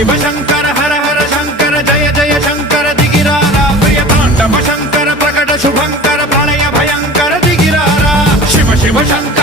शिव शंकर हर हर शंकर जय जय शंकर दिगिरारा प्रिय तांडव शंकर प्रकट शुभंकर प्रणय भयंकर दिगिरारा शिव शिव शंकर